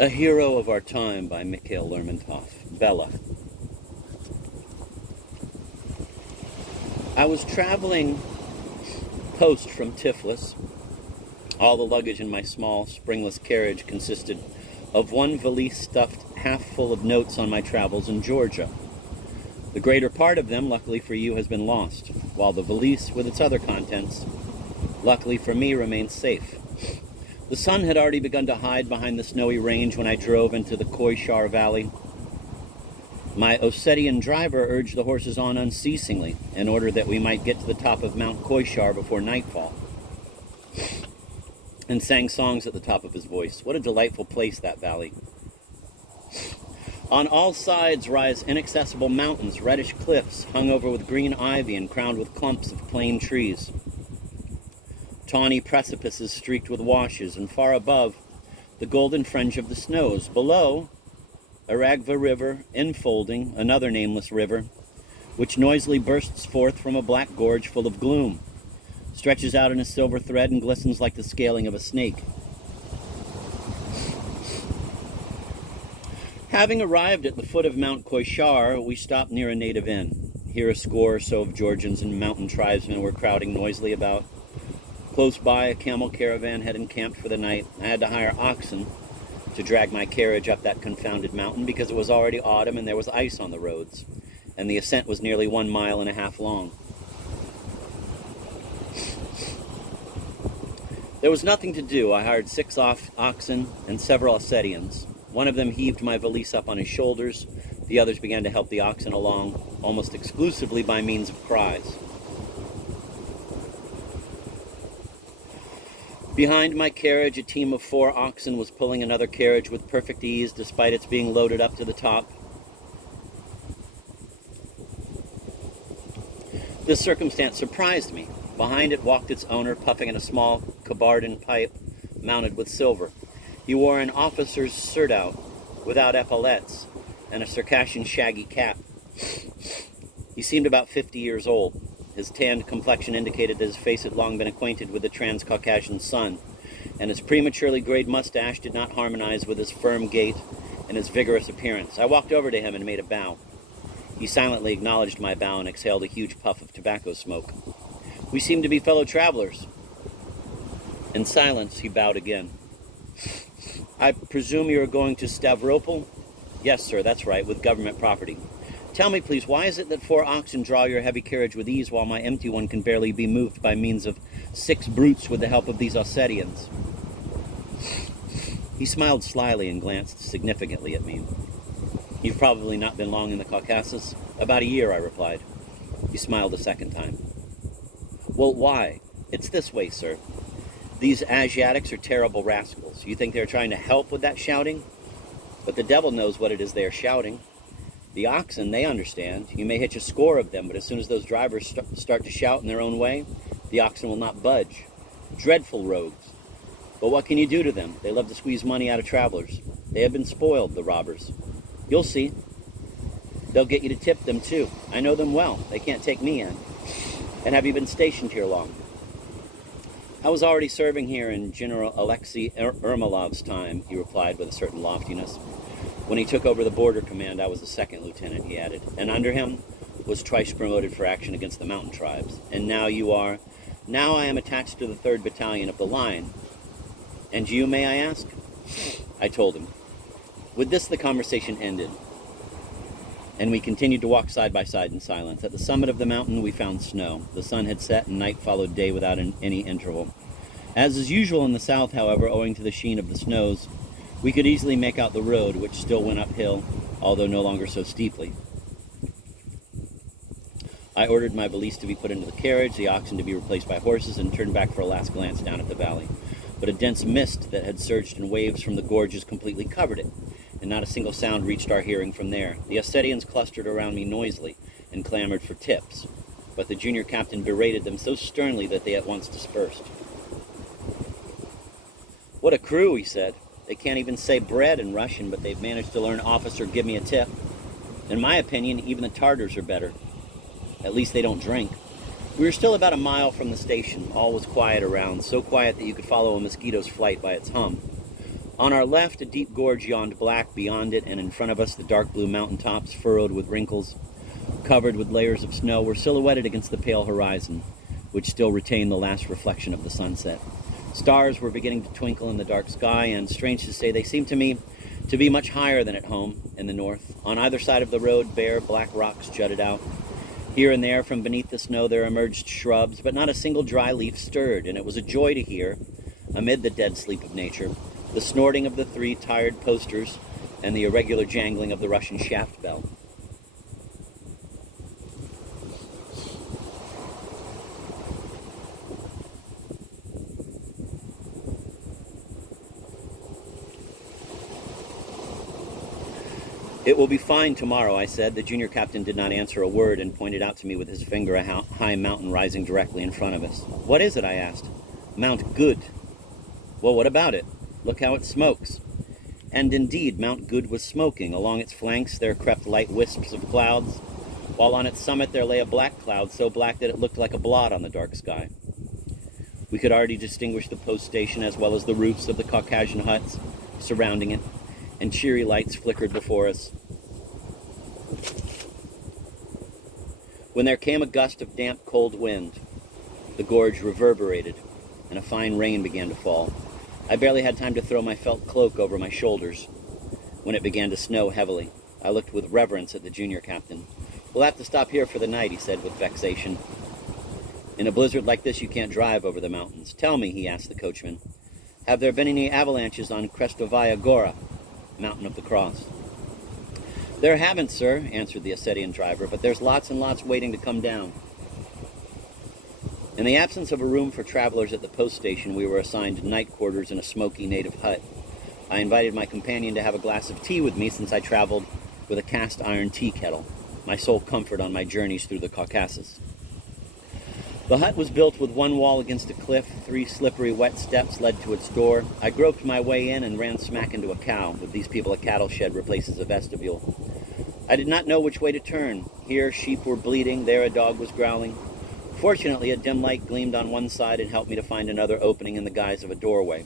A Hero of Our Time by Mikhail Lermontov. Bela. I was traveling post from Tiflis. All the luggage in my small, springless carriage consisted of one valise stuffed half full of notes on my travels in Georgia. The greater part of them, luckily for you, has been lost, while the valise with its other contents, luckily for me, remains safe. The sun had already begun to hide behind the snowy range when I drove into the Koyshar Valley. My Ossetian driver urged the horses on unceasingly in order that we might get to the top of Mount Koyshar before nightfall, and sang songs at the top of his voice. What a delightful place, that valley. On all sides rise inaccessible mountains, reddish cliffs hung over with green ivy and crowned with clumps of plane trees. Tawny precipices streaked with washes, and far above, the golden fringe of the snows. Below, Aragva River, enfolding another nameless river, which noisily bursts forth from a black gorge full of gloom, stretches out in a silver thread and glistens like the scaling of a snake. Having arrived at the foot of Mount Koyshar, we stopped near a native inn. Here a score or so of Georgians and mountain tribesmen were crowding noisily about. Close by, a camel caravan had encamped for the night. I had to hire oxen to drag my carriage up that confounded mountain because it was already autumn and there was ice on the roads, and the ascent was nearly 1.5 miles long. There was nothing to do. I hired 6 oxen and several Ossetians. One of them heaved my valise up on his shoulders. The others began to help the oxen along, almost exclusively by means of cries. Behind my carriage, a team of 4 oxen was pulling another carriage with perfect ease, despite its being loaded up to the top. This circumstance surprised me. Behind it walked its owner, puffing in a small Kabardan pipe mounted with silver. He wore an officer's surtout without epaulettes and a Circassian shaggy cap. He seemed about 50 years old. His tanned complexion indicated that his face had long been acquainted with the trans-Caucasian sun, and his prematurely grayed mustache did not harmonize with his firm gait and his vigorous appearance. I walked over to him and made a bow. He silently acknowledged my bow and exhaled a huge puff of tobacco smoke. We seemed to be fellow travelers. In silence, he bowed again. I presume you are going to Stavropol? Yes, sir, that's right, with government property. Tell me, please, why is it that 4 oxen draw your heavy carriage with ease while my empty one can barely be moved by means of 6 brutes with the help of these Ossetians? He smiled slyly and glanced significantly at me. You've probably not been long in the Caucasus? About a year, I replied. He smiled a second time. Well, why? It's this way, sir. These Asiatics are terrible rascals. You think they're trying to help with that shouting? But the devil knows what it is they are shouting. The oxen, they understand. You may hitch a score of them, but as soon as those drivers start to shout in their own way, the oxen will not budge. Dreadful rogues. But what can you do to them? They love to squeeze money out of travelers. They have been spoiled, the robbers. You'll see. They'll get you to tip them, too. I know them well. They can't take me in. And have you been stationed here long? I was already serving here in General Alexei Ermolov's time, he replied with a certain loftiness. When he took over the border command, I was the 2nd lieutenant, he added, and under him was twice promoted for action against the mountain tribes. And now you are? Now I am attached to the 3rd Battalion of the Line. And you, may I ask? I told him. With this, the conversation ended, and we continued to walk side by side in silence. At the summit of the mountain, we found snow. The sun had set, and night followed day without any interval. As is usual in the south, however, owing to the sheen of the snows, we could easily make out the road, which still went uphill, although no longer so steeply. I ordered my valise to be put into the carriage, the oxen to be replaced by horses, and turned back for a last glance down at the valley. But a dense mist that had surged in waves from the gorges completely covered it, and not a single sound reached our hearing from there. The Ossetians clustered around me noisily and clamored for tips, but the junior captain berated them so sternly that they at once dispersed. What a crew, he said. They can't even say bread in Russian, but they've managed to learn officer, give me a tip. In my opinion, even the Tartars are better. At least they don't drink. We were still about a mile from the station. All was quiet around, so quiet that you could follow a mosquito's flight by its hum. On our left, a deep gorge yawned black. Beyond it and in front of us, the dark blue mountaintops, furrowed with wrinkles, covered with layers of snow, were silhouetted against the pale horizon, which still retained the last reflection of the sunset. Stars were beginning to twinkle in the dark sky, and strange to say, they seemed to me to be much higher than at home in the north. On either side of the road, bare black rocks jutted out. Here and there, from beneath the snow, there emerged shrubs, but not a single dry leaf stirred, and it was a joy to hear, amid the dead sleep of nature, the snorting of the 3 tired posters and the irregular jangling of the Russian shaft bell. "It will be fine tomorrow," I said. The junior captain did not answer a word and pointed out to me with his finger a high mountain rising directly in front of us. "What is it?" I asked. "Mount Good." "Well, what about it?" "Look how it smokes." And indeed, Mount Good was smoking. Along its flanks there crept light wisps of clouds, while on its summit there lay a black cloud, so black that it looked like a blot on the dark sky. We could already distinguish the post station as well as the roofs of the Caucasian huts surrounding it, and cheery lights flickered before us. When there came a gust of damp, cold wind, the gorge reverberated, and a fine rain began to fall. I barely had time to throw my felt cloak over my shoulders when it began to snow heavily. I looked with reverence at the junior captain. "We'll have to stop here for the night," he said with vexation. "In a blizzard like this, you can't drive over the mountains. Tell me," he asked the coachman, "have there been any avalanches on Krestovaya Gora, Mountain of the Cross?" "There haven't, sir," answered the Ossetian driver, "but there's lots and lots waiting to come down." In the absence of a room for travelers at the post station, we were assigned night quarters in a smoky native hut. I invited my companion to have a glass of tea with me, since I traveled with a cast iron tea kettle, my sole comfort on my journeys through the Caucasus. The hut was built with one wall against a cliff. 3 slippery, wet steps led to its door. I groped my way in and ran smack into a cow. With these people, a cattle shed replaces a vestibule. I did not know which way to turn. Here, sheep were bleating. There, a dog was growling. Fortunately, a dim light gleamed on one side and helped me to find another opening in the guise of a doorway.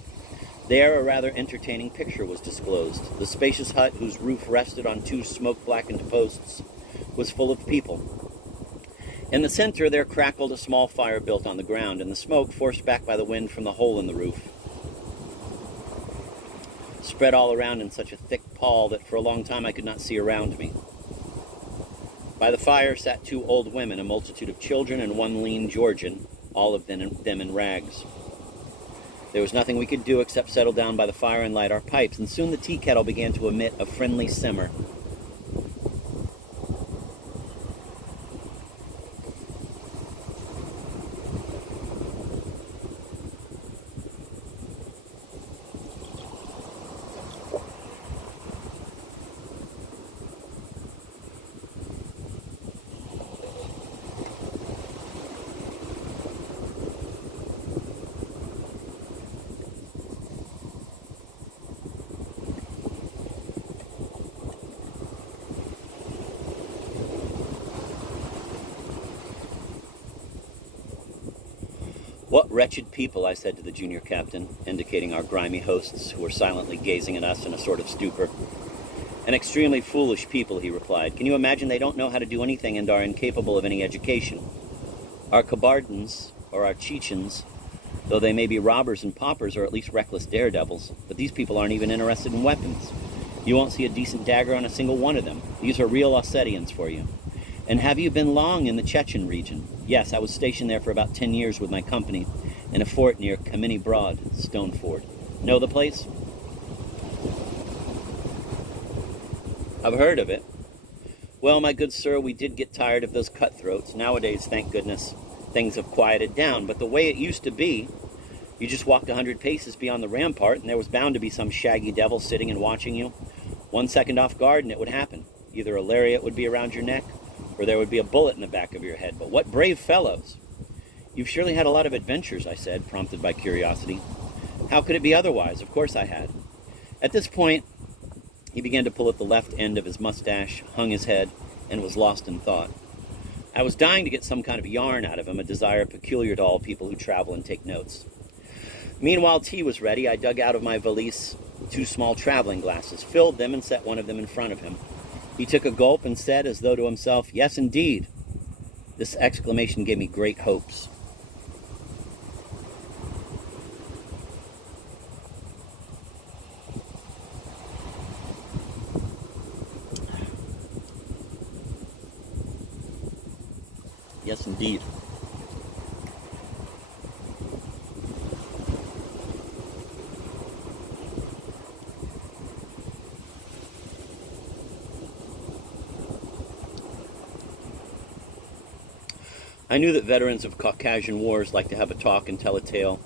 There, a rather entertaining picture was disclosed. The spacious hut, whose roof rested on 2 smoke-blackened posts, was full of people. In the center, there crackled a small fire built on the ground, and the smoke, forced back by the wind from the hole in the roof, spread all around in such a thick pall that for a long time I could not see around me. By the fire sat 2 old women, a multitude of children, and 1 lean Georgian, all of them in rags. There was nothing we could do except settle down by the fire and light our pipes, and soon the tea kettle began to emit a friendly simmer. "What wretched people," I said to the junior captain, indicating our grimy hosts, who were silently gazing at us in a sort of stupor. "An extremely foolish people," he replied. "Can you imagine they don't know how to do anything and are incapable of any education? Our Kabardins, or our Chechens, though they may be robbers and paupers, are at least reckless daredevils. But these people aren't even interested in weapons. You won't see a decent dagger on a single one of them. These are real Ossetians for you." "And have you been long in the Chechen region?" "Yes, I was stationed there for about 10 years with my company in a fort near Kameny Broad, Stone Fort." "Know the place?" "I've heard of it." "Well, my good sir, we did get tired of those cutthroats. Nowadays, thank goodness, things have quieted down. But the way it used to be, you just walked 100 paces beyond the rampart, and there was bound to be some shaggy devil sitting and watching you. 1 second off guard, and it would happen. Either a lariat would be around your neck, or there would be a bullet in the back of your head. But what brave fellows!" "You've surely had a lot of adventures," I said, prompted by curiosity. "How could it be otherwise? Of course I had." At this point, he began to pull at the left end of his mustache, hung his head, and was lost in thought. I was dying to get some kind of yarn out of him, a desire peculiar to all people who travel and take notes. Meanwhile, tea was ready. I dug out of my valise 2 small traveling glasses, filled them, and set one of them in front of him. He took a gulp and said, as though to himself, "Yes, indeed." This exclamation gave me great hopes. Yes, indeed. I knew that veterans of Caucasian wars like to have a talk and tell a tale.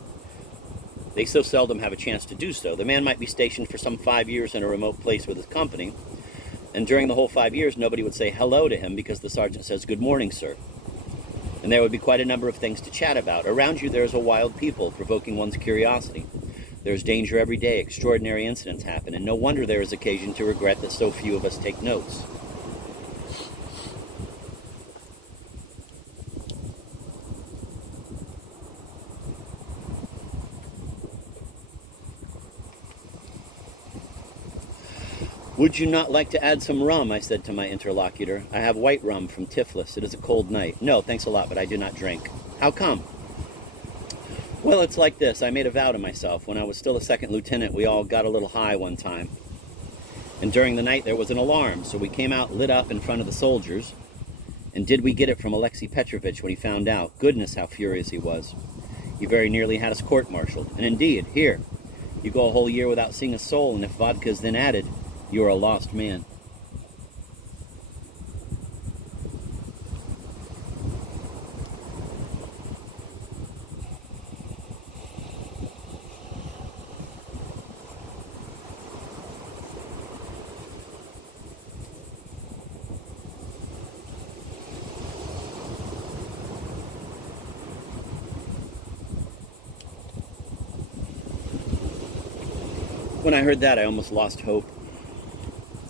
They so seldom have a chance to do so. The man might be stationed for some 5 years in a remote place with his company, and during the whole 5 years, nobody would say hello to him because the sergeant says, "Good morning, sir." And there would be quite a number of things to chat about. Around you, there is a wild people, provoking one's curiosity. There is danger every day, extraordinary incidents happen, and no wonder there is occasion to regret that so few of us take notes. "Would you not like to add some rum?" I said to my interlocutor. "I have white rum from Tiflis. It is a cold night." "No, thanks a lot, but I do not drink." "How come?" "Well, it's like this. I made a vow to myself. When I was still a second lieutenant, we all got a little high one time. And during the night there was an alarm, so we came out lit up in front of the soldiers. And did we get it from Alexei Petrovich when he found out? Goodness, how furious he was. He very nearly had us court-martialed. And indeed, here, you go a whole year without seeing a soul, and if vodka is then added, you are a lost man." When I heard that, I almost lost hope.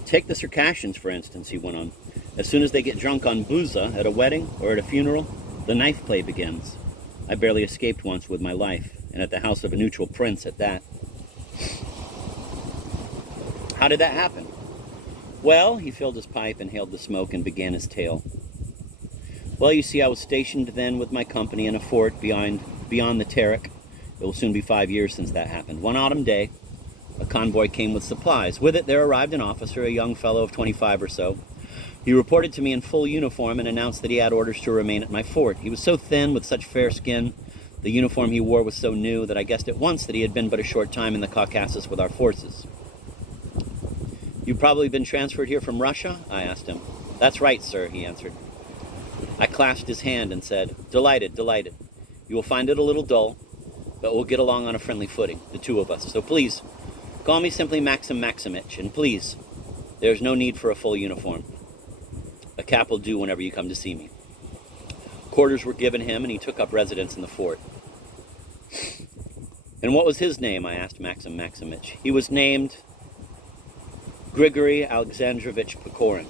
"Take the Circassians, for instance," he went on. "As soon as they get drunk on booza at a wedding or at a funeral, the knife play begins. I barely escaped once with my life, and at the house of a neutral prince at that." "How did that happen?" "Well," he filled his pipe, inhaled the smoke, and began his tale. "Well, you see, I was stationed then with my company in a fort beyond the Terek. It will soon be 5 years since that happened. One autumn day, a convoy came with supplies. With it there arrived an officer, a young fellow of 25 or so. He reported to me in full uniform and announced that he had orders to remain at my fort. He was so thin, with such fair skin, the uniform he wore was so new, that I guessed at once that he had been but a short time in the Caucasus with our forces. "You've probably been transferred here from Russia?" I asked him. "That's right, sir," he answered. I clasped his hand and said, "Delighted, delighted. You will find it a little dull, but we'll get along on a friendly footing, the two of us. So please, call me simply Maxim Maximich, and please, there's no need for a full uniform. A cap will do whenever you come to see me." Quarters were given him, and he took up residence in the fort. "And what was his name?" I asked Maxim Maximich. "He was named Grigory Alexandrovich Pechorin.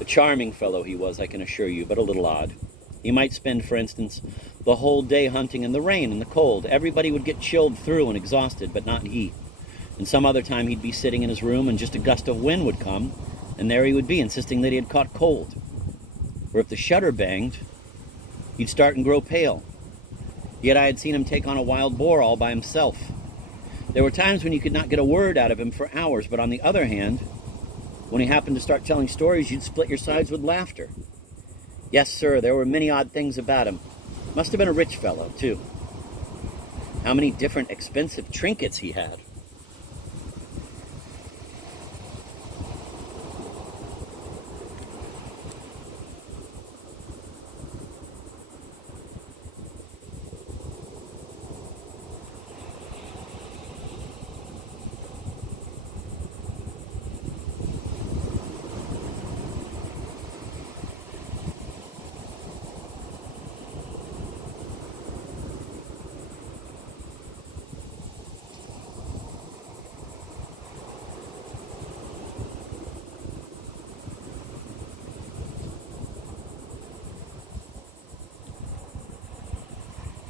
A charming fellow he was, I can assure you, but a little odd. He might spend, for instance, the whole day hunting in the rain and the cold. Everybody would get chilled through and exhausted, but not he. And some other time he'd be sitting in his room and just a gust of wind would come, and there he would be, insisting that he had caught cold. Or if the shutter banged, he'd start and grow pale. Yet I had seen him take on a wild boar all by himself. There were times when you could not get a word out of him for hours, but on the other hand, when he happened to start telling stories, you'd split your sides with laughter. Yes, sir, there were many odd things about him. Must have been a rich fellow, too. How many different expensive trinkets he had.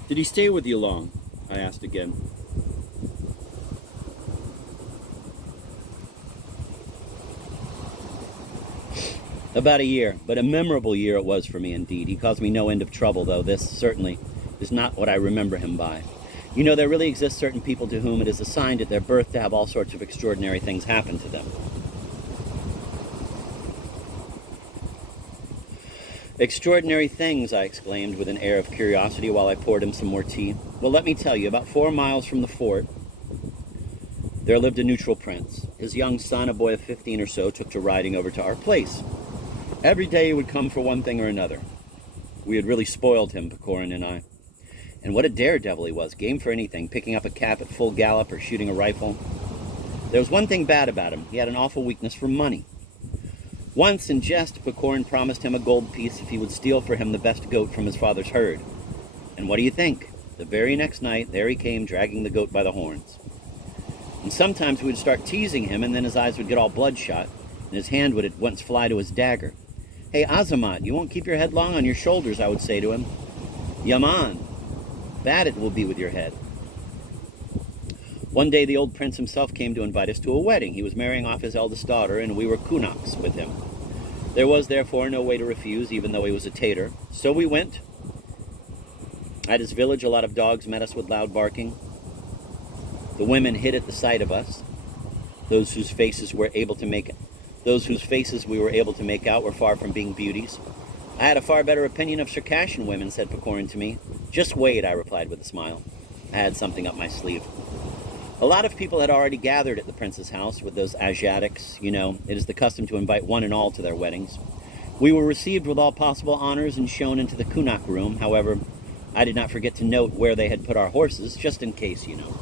Did he stay with you long? I asked again. About a year, but a memorable year it was for me indeed. He caused me no end of trouble, though this certainly is not what I remember him by. You know, there really exist certain people to whom it is assigned at their birth to have all sorts of extraordinary things happen to them. Extraordinary things, I exclaimed with an air of curiosity while I poured him some more tea. Well, let me tell you, about 4 miles from the fort, there lived a neutral prince. His young son, a boy of 15 or so, took to riding over to our place. Every day he would come for one thing or another. We had really spoiled him, Pecorin and I. And what a daredevil he was, game for anything, picking up a cap at full gallop or shooting a rifle. There was one thing bad about him. He had an awful weakness for money. Once, in jest, Pecorin promised him a gold piece if he would steal for him the best goat from his father's herd. And what do you think? The very next night, there he came, dragging the goat by the horns. And sometimes we would start teasing him, and then his eyes would get all bloodshot, and his hand would at once fly to his dagger. Hey, Azamat, you won't keep your head long on your shoulders, I would say to him. Yaman, bad it will be with your head. One day the old prince himself came to invite us to a wedding. He was marrying off his eldest daughter, and we were kunaks with him. There was, therefore, no way to refuse, even though he was a tater. So we went. At his village, a lot of dogs met us with loud barking. The women hid at the sight of us. Those whose faces we were able to make out were far from being beauties. I had a far better opinion of Circassian women, said Pecorin to me. Just wait, I replied with a smile. I had something up my sleeve. A lot of people had already gathered at the prince's house with those Asiatics. You know, it is the custom to invite one and all to their weddings. We were received with all possible honors and shown into the kunak room. However, I did not forget to note where they had put our horses, just in case, you know.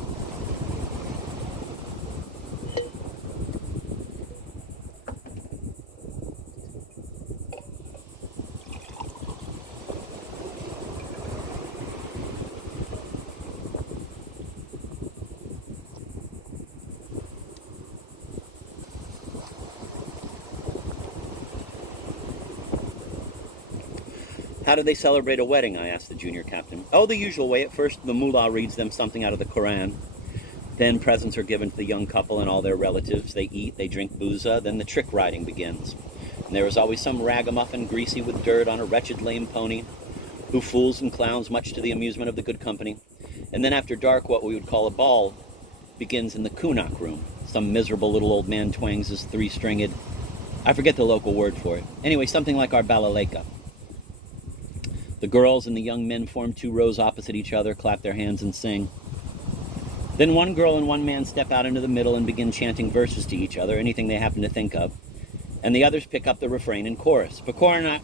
How do they celebrate a wedding? I asked the junior captain. Oh, the usual way. At first, the mullah reads them something out of the Koran. Then presents are given to the young couple and all their relatives. They eat, they drink booza. Then the trick riding begins. And there is always some ragamuffin, greasy with dirt, on a wretched lame pony, who fools and clowns much to the amusement of the good company. And then after dark, what we would call a ball begins in the kunak room. Some miserable little old man twangs his three-stringed, I forget the local word for it. Anyway, something like our balaleka. The girls and the young men form 2 rows opposite each other, clap their hands and sing. Then one girl and one man step out into the middle and begin chanting verses to each other, anything they happen to think of. And the others pick up the refrain in chorus. Pecorin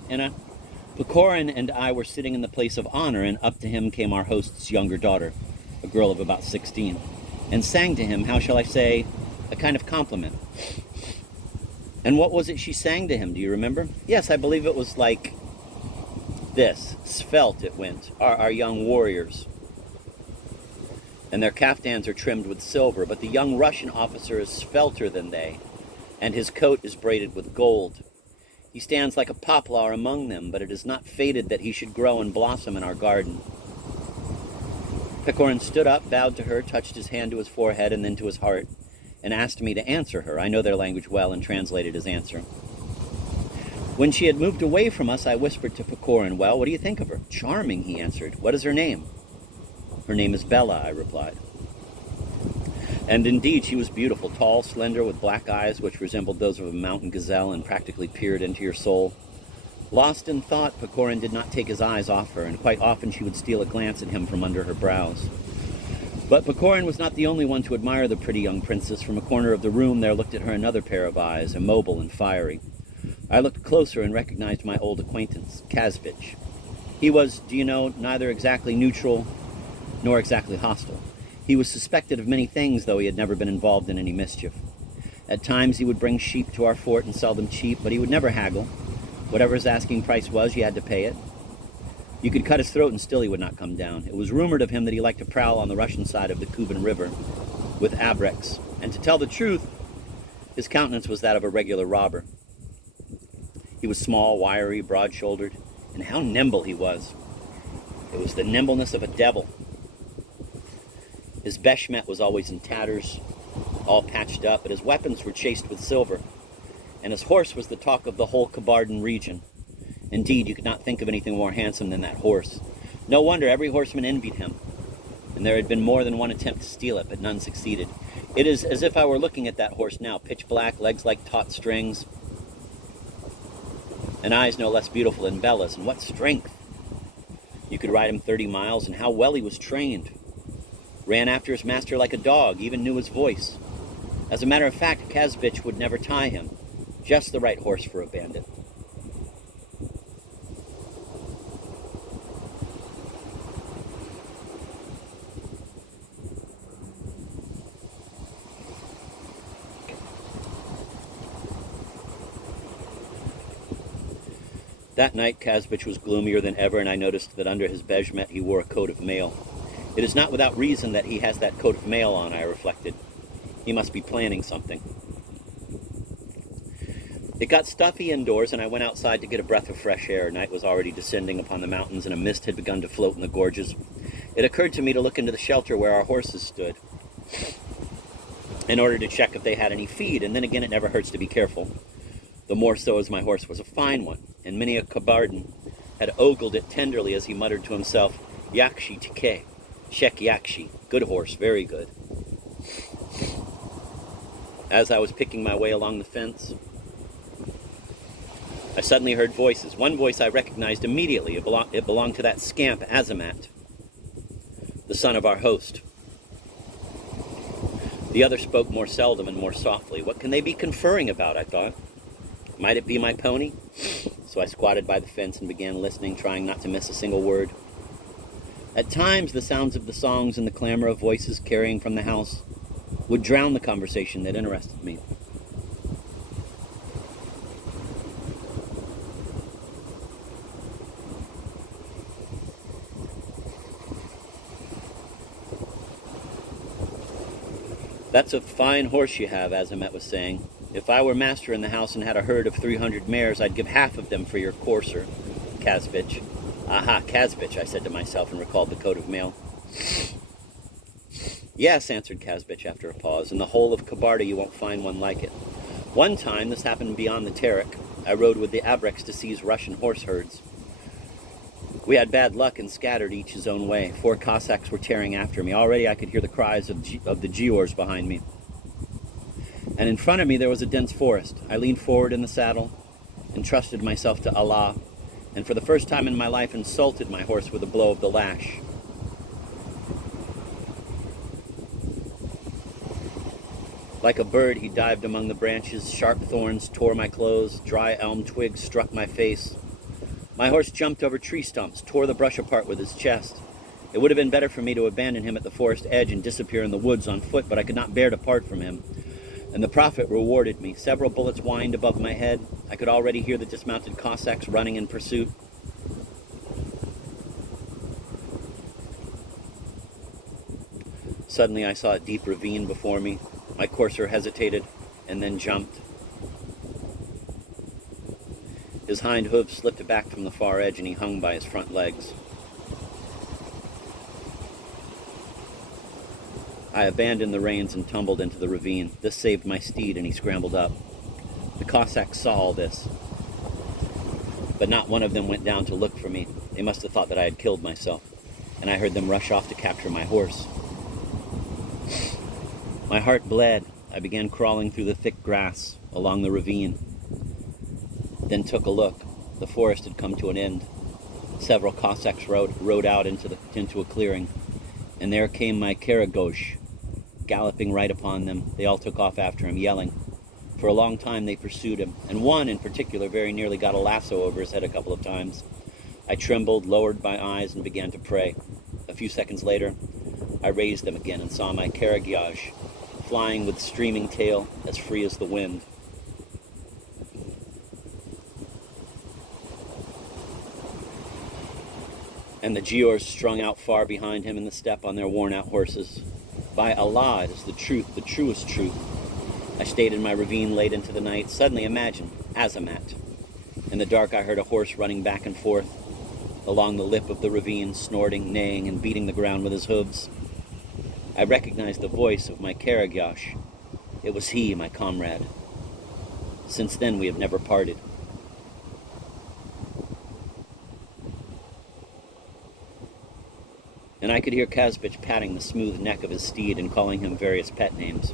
and I were sitting in the place of honor, and up to him came our host's younger daughter, a girl of about 16, and sang to him, how shall I say, a kind of compliment. And what was it she sang to him, do you remember? Yes, I believe it was like this. Svelte it went, our young warriors. And their caftans are trimmed with silver, but the young Russian officer is svelter than they, and his coat is braided with gold. He stands like a poplar among them, but it is not fated that he should grow and blossom in our garden. Pecorin stood up, bowed to her, touched his hand to his forehead and then to his heart, and asked me to answer her. I know their language well and translated his answer. When she had moved away from us, I whispered to Pecorin, well, what do you think of her? Charming, he answered. What is her name? Her name is Bela, I replied. And indeed, she was beautiful, tall, slender, with black eyes which resembled those of a mountain gazelle and practically peered into your soul. Lost in thought, Pecorin did not take his eyes off her, and quite often she would steal a glance at him from under her brows. But Pecorin was not the only one to admire the pretty young princess. From a corner of the room there looked at her another pair of eyes, immobile and fiery. I looked closer and recognized my old acquaintance, Kazbich. He was, do you know, neither exactly neutral nor exactly hostile. He was suspected of many things, though he had never been involved in any mischief. At times he would bring sheep to our fort and sell them cheap, but he would never haggle. Whatever his asking price was, you had to pay it. You could cut his throat and still he would not come down. It was rumored of him that he liked to prowl on the Russian side of the Kuban River with abreks, and to tell the truth, his countenance was that of a regular robber. He was small, wiry, broad-shouldered, and how nimble he was. It was the nimbleness of a devil. His beshmet was always in tatters, all patched up, but his weapons were chased with silver, and his horse was the talk of the whole Kabardan region. Indeed, you could not think of anything more handsome than that horse. No wonder every horseman envied him, and there had been more than one attempt to steal it, but none succeeded. It is as if I were looking at that horse now, pitch black, legs like taut strings, and eyes no less beautiful than Bela's. And what strength! You could ride him 30 miles, and how well he was trained. Ran after his master like a dog, even knew his voice. As a matter of fact, Kazbich would never tie him. Just the right horse for a bandit. That night, Kazbich was gloomier than ever, and I noticed that under his beshmet he wore a coat of mail. It is not without reason that he has that coat of mail on, I reflected. He must be planning something. It got stuffy indoors, and I went outside to get a breath of fresh air. Night was already descending upon the mountains, and a mist had begun to float in the gorges. It occurred to me to look into the shelter where our horses stood, in order to check if they had any feed, and then again it never hurts to be careful. The more so as my horse was a fine one, and many a Kabardan had ogled it tenderly as he muttered to himself, "Yakshi tike, Shek Yakshi, good horse, very good." As I was picking my way along the fence, I suddenly heard voices. One voice I recognized immediately. It belonged to that scamp Azamat, the son of our host. The other spoke more seldom and more softly. What can they be conferring about, I thought. Might it be my pony? So I squatted by the fence and began listening, trying not to miss a single word. At times, the sounds of the songs and the clamor of voices carrying from the house would drown the conversation that interested me. "That's a fine horse you have," Azamet was saying. "If I were master in the house and had a herd of 300 mares, I'd give half of them for your courser, Kazbich." "Aha, Kazbich," I said to myself, and recalled the coat of mail. "Yes," answered Kazbich after a pause. "In the whole of Kabarda you won't find one like it. One time, this happened beyond the Terek, I rode with the Abreks to seize Russian horse herds. We had bad luck and scattered each his own way. 4 Cossacks were tearing after me. Already I could hear the cries of the Giors behind me. And in front of me there was a dense forest. I leaned forward in the saddle and trusted myself to Allah, and for the first time in my life insulted my horse with a blow of the lash. Like a bird, he dived among the branches. Sharp thorns tore my clothes. Dry elm twigs struck my face. My horse jumped over tree stumps, tore the brush apart with his chest. It would have been better for me to abandon him at the forest edge and disappear in the woods on foot, but I could not bear to part from him. And the Prophet rewarded me. Several bullets whined above my head. I could already hear the dismounted Cossacks running in pursuit. Suddenly I saw a deep ravine before me. My courser hesitated and then jumped. His hind hooves slipped back from the far edge and he hung by his front legs. I abandoned the reins and tumbled into the ravine. This saved my steed and he scrambled up. The Cossacks saw all this, but not one of them went down to look for me. They must have thought that I had killed myself, and I heard them rush off to capture my horse. My heart bled. I began crawling through the thick grass along the ravine, then took a look. The forest had come to an end. Several Cossacks rode out into a clearing, and there came my Karagosh, galloping right upon them. They all took off after him, yelling. For a long time they pursued him, and one in particular very nearly got a lasso over his head a couple of times. I trembled, lowered my eyes, and began to pray. A few seconds later, I raised them again and saw my Karagiaj flying with streaming tail, as free as the wind. And the Giors strung out far behind him in the steppe on their worn-out horses. By Allah, it is the truth, the truest truth. I stayed in my ravine late into the night. Suddenly, imagine, Azamat. In the dark, I heard a horse running back and forth. along the lip of the ravine, snorting, neighing, and beating the ground with his hooves. I recognized the voice of my Karagyosh. It was he, my comrade. Since then, we have never parted. And I could hear Kazbich patting the smooth neck of his steed and calling him various pet names.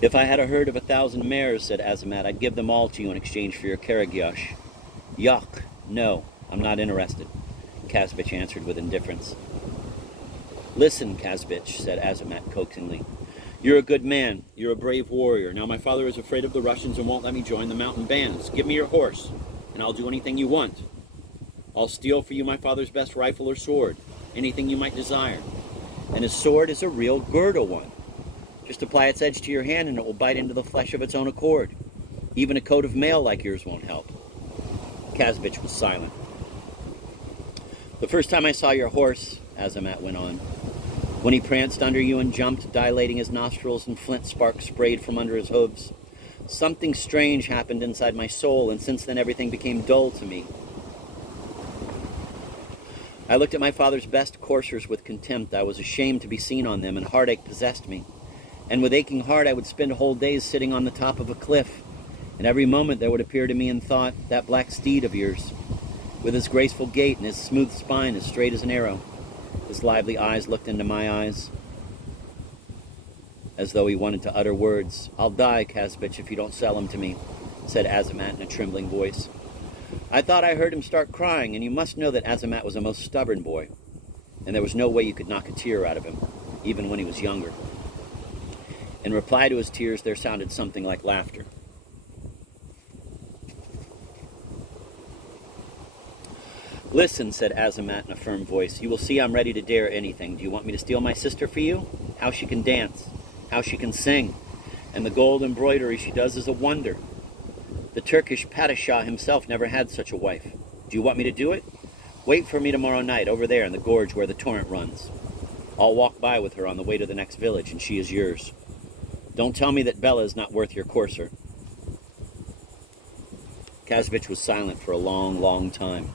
If I had a herd of 1,000 mares, said Azamat, I'd give them all to you in exchange for your Karagyosh. Yuck, no, I'm not interested, Kazbich answered with indifference. Listen, Kazbich, said Azamat coaxingly. You're a good man. You're a brave warrior. Now my father is afraid of the Russians and won't let me join the mountain bands. Give me your horse, and I'll do anything you want. I'll steal for you my father's best rifle or sword, anything you might desire. And his sword is a real Gerda one. Just apply its edge to your hand and it will bite into the flesh of its own accord. Even a coat of mail like yours won't help. Kazbich was silent. The first time I saw your horse, Azamat went on, when he pranced under you and jumped, dilating his nostrils and flint sparks sprayed from under his hooves, something strange happened inside my soul, and since then everything became dull to me. I looked at my father's best coursers with contempt. I was ashamed to be seen on them, and heartache possessed me. And with aching heart I would spend whole days sitting on the top of a cliff, and every moment there would appear to me in thought that black steed of yours, with his graceful gait and his smooth spine as straight as an arrow. His lively eyes looked into my eyes, as though he wanted to utter words. I'll die, Kazbich, if you don't sell him to me, said Azamat in a trembling voice. I thought I heard him start crying, and you must know that Azamat was a most stubborn boy, and there was no way you could knock a tear out of him, even when he was younger. In reply to his tears, there sounded something like laughter. Listen, said Azamat in a firm voice, you will see I'm ready to dare anything. Do you want me to steal my sister for you? How she can dance, how she can sing, and the gold embroidery she does is a wonder. The Turkish Padishah himself never had such a wife. Do you want me to do it? Wait for me tomorrow night over there in the gorge where the torrent runs. I'll walk by with her on the way to the next village, and she is yours. Don't tell me that Bela is not worth your courser. Kazbich was silent for a long, long time.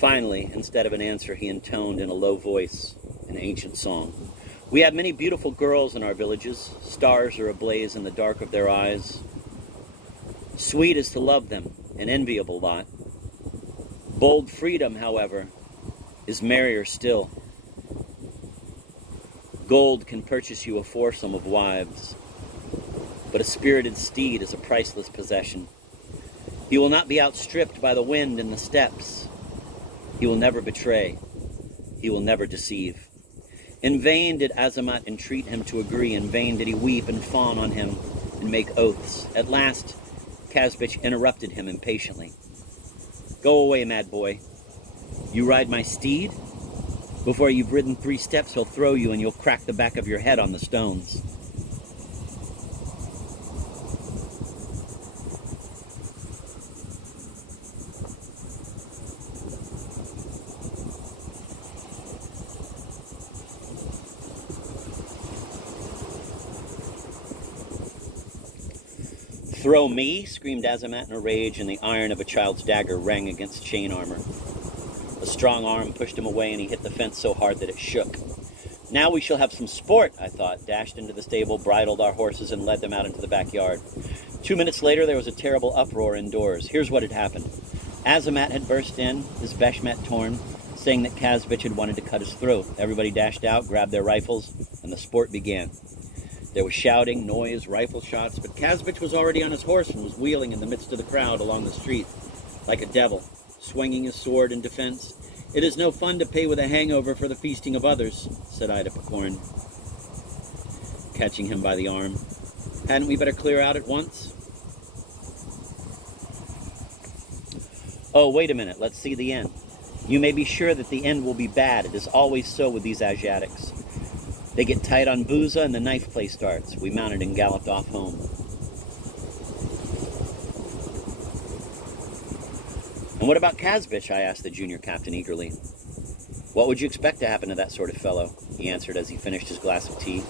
Finally, instead of an answer, he intoned in a low voice an ancient song. We have many beautiful girls in our villages. Stars are ablaze in the dark of their eyes. Sweet is to love them, an enviable lot. Bold freedom, however, is merrier still. Gold can purchase you a foursome of wives, but a spirited steed is a priceless possession. He will not be outstripped by the wind in the steppes. He will never betray. He will never deceive. In vain did Azamat entreat him to agree. In vain did he weep and fawn on him and make oaths. At last, Kazbich interrupted him impatiently. Go away, mad boy. You ride my steed? Before you've ridden 3 steps, he'll throw you and you'll crack the back of your head on the stones. Throw me? Screamed Azamat in a rage, and the iron of a child's dagger rang against chain armor. A strong arm pushed him away, and he hit the fence so hard that it shook. Now we shall have some sport, I thought, dashed into the stable, bridled our horses, and led them out into the backyard. 2 minutes later, there was a terrible uproar indoors. Here's what had happened. Azamat had burst in, his beshmet torn, saying that Kazbich had wanted to cut his throat. Everybody dashed out, grabbed their rifles, and the sport began. There was shouting, noise, rifle shots, but Kazbich was already on his horse and was wheeling in the midst of the crowd along the street, like a devil, swinging his sword in defense. It is no fun to pay with a hangover for the feasting of others, said I to Pecorn, catching him by the arm. Hadn't we better clear out at once? Oh, wait a minute, let's see the end. You may be sure that the end will be bad. It is always so with these Asiatics. They get tight on Booza and the knife play starts. We mounted and galloped off home. And what about Kazbich? I asked the junior captain eagerly. What would you expect to happen to that sort of fellow? He answered as he finished his glass of tea.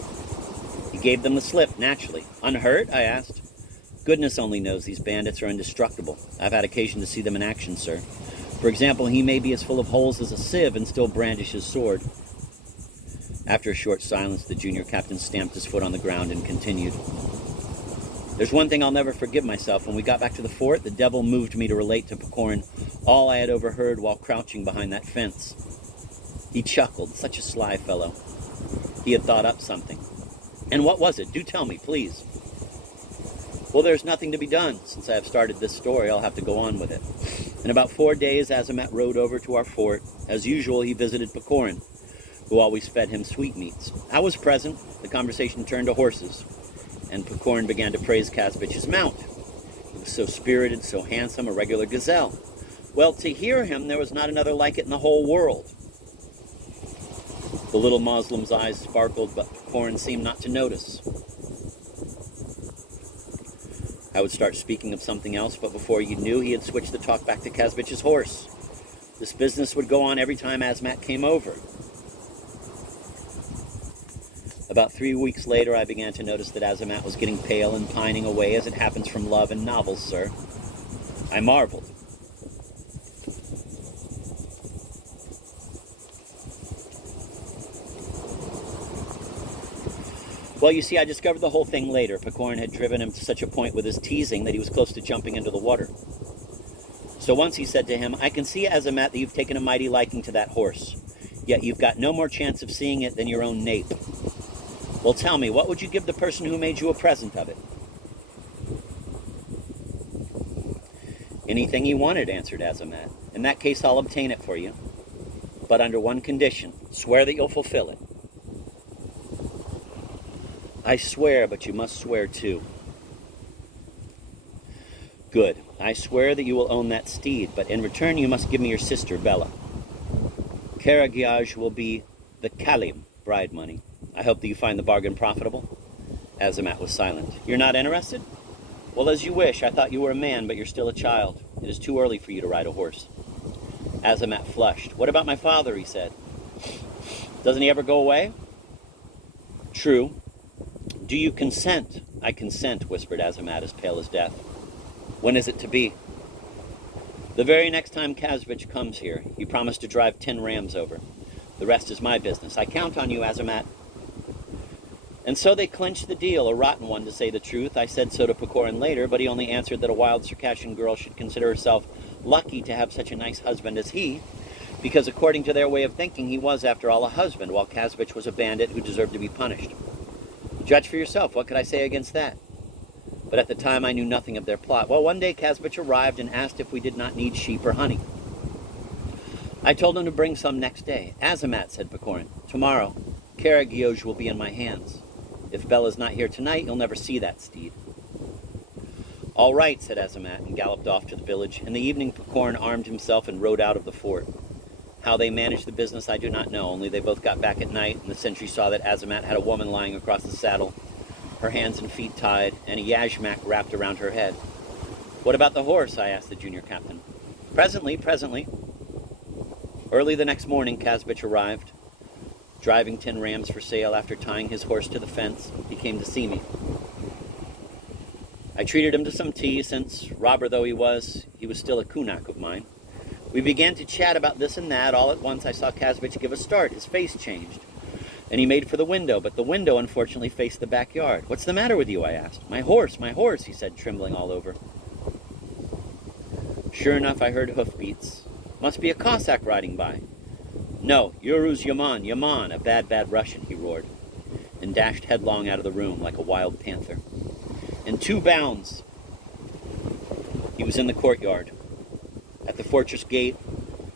He gave them the slip, naturally. Unhurt? I asked. Goodness only knows these bandits are indestructible. I've had occasion to see them in action, sir. For example, he may be as full of holes as a sieve and still brandish his sword. After a short silence, the junior captain stamped his foot on the ground and continued. There's one thing I'll never forgive myself. When we got back to the fort, the devil moved me to relate to Pecorin all I had overheard while crouching behind that fence. He chuckled, such a sly fellow. He had thought up something. And what was it? Do tell me, please. Well, there's nothing to be done. Since I have started this story, I'll have to go on with it. In about 4 days, Azamat rode over to our fort. As usual, he visited Pecorin, who always fed him sweetmeats. I was present. The conversation turned to horses, and Pecorin began to praise Kazbich's mount. He was so spirited, so handsome, a regular gazelle. Well, to hear him, there was not another like it in the whole world. The little Muslim's eyes sparkled, but Pecorin seemed not to notice. I would start speaking of something else, but before you knew, he had switched the talk back to Kazbich's horse. This business would go on every time Azamat came over. About 3 weeks later, I began to notice that Azamat was getting pale and pining away, as it happens from love in novels, sir. I marveled. Well, you see, I discovered the whole thing later. Pecorin had driven him to such a point with his teasing that he was close to jumping into the water. So once he said to him, I can see, Azamat, that you've taken a mighty liking to that horse, yet you've got no more chance of seeing it than your own nape. Well, tell me, what would you give the person who made you a present of it? Anything he wanted, answered Azamat. In that case, I'll obtain it for you, but under one condition. Swear that you'll fulfill it. I swear, but you must swear too. Good. I swear that you will own that steed, but in return you must give me your sister, Bela. Karagiaj will be the Kalim bride money. I hope that you find the bargain profitable. Azamat was silent. You're not interested? Well, as you wish. I thought you were a man, but you're still a child. It is too early for you to ride a horse. Azamat flushed. What about my father, he said. Doesn't he ever go away? True. Do you consent? I consent, whispered Azamat, as pale as death. When is it to be? The very next time Kazbich comes here. You promised to drive 10 rams over. The rest is my business. I count on you, Azamat. And so they clinched the deal, a rotten one to say the truth. I said so to Pecorin later, but he only answered that a wild Circassian girl should consider herself lucky to have such a nice husband as he, because according to their way of thinking, he was, after all, a husband, while Kazbich was a bandit who deserved to be punished. Judge for yourself. What could I say against that? But at the time, I knew nothing of their plot. Well, one day Kazbich arrived and asked if we did not need sheep or honey. I told him to bring some next day. Azamat, said Pecorin, tomorrow, Karagioj will be in my hands. If Bela's not here tonight, you'll never see that steed. All right, said Azamat, and galloped off to the village. In the evening, Pecorin armed himself and rode out of the fort. How they managed the business, I do not know, only they both got back at night, and the sentry saw that Azamat had a woman lying across the saddle, her hands and feet tied, and a yashmak wrapped around her head. What about the horse? I asked the junior captain. Presently. Early the next morning, Kazbich arrived, driving 10 rams for sale. After tying his horse to the fence, he came to see me. I treated him to some tea, since, robber though he was still a kunak of mine. We began to chat about this and that. All at once I saw Kazbich give a start. His face changed, and he made for the window, but the window unfortunately faced the backyard. What's the matter with you? I asked. My horse, he said, trembling all over. Sure enough, I heard hoofbeats. Must be a Cossack riding by. No, Yuruz Yaman, a bad Russian, he roared, and dashed headlong out of the room like a wild panther. In 2 bounds, he was in the courtyard. At the fortress gate,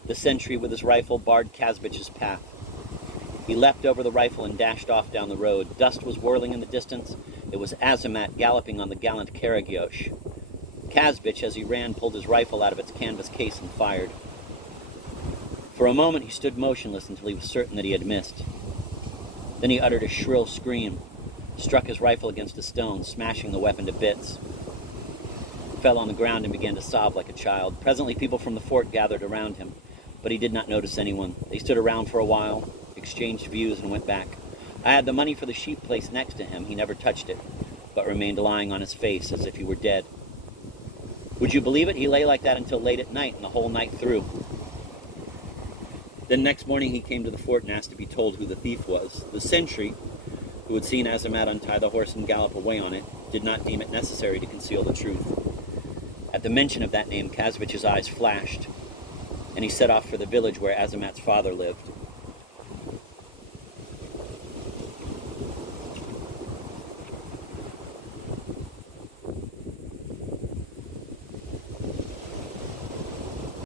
the sentry with his rifle barred Kazbich's path. He leapt over the rifle and dashed off down the road. Dust was whirling in the distance. It was Azamat galloping on the gallant Karagioj. Kazbich, as he ran, pulled his rifle out of its canvas case and fired. For a moment he stood motionless until he was certain that he had missed. Then he uttered a shrill scream, struck his rifle against a stone, smashing the weapon to bits. He fell on the ground and began to sob like a child. Presently people from the fort gathered around him, but he did not notice anyone. They stood around for a while, exchanged views, and went back. I had the money for the sheep placed next to him. He never touched it, but remained lying on his face as if he were dead. Would you believe it? He lay like that until late at night and the whole night through. Then next morning he came to the fort and asked to be told who the thief was. The sentry, who had seen Azamat untie the horse and gallop away on it, did not deem it necessary to conceal the truth. At the mention of that name, Kazvich's eyes flashed, and he set off for the village where Azamat's father lived.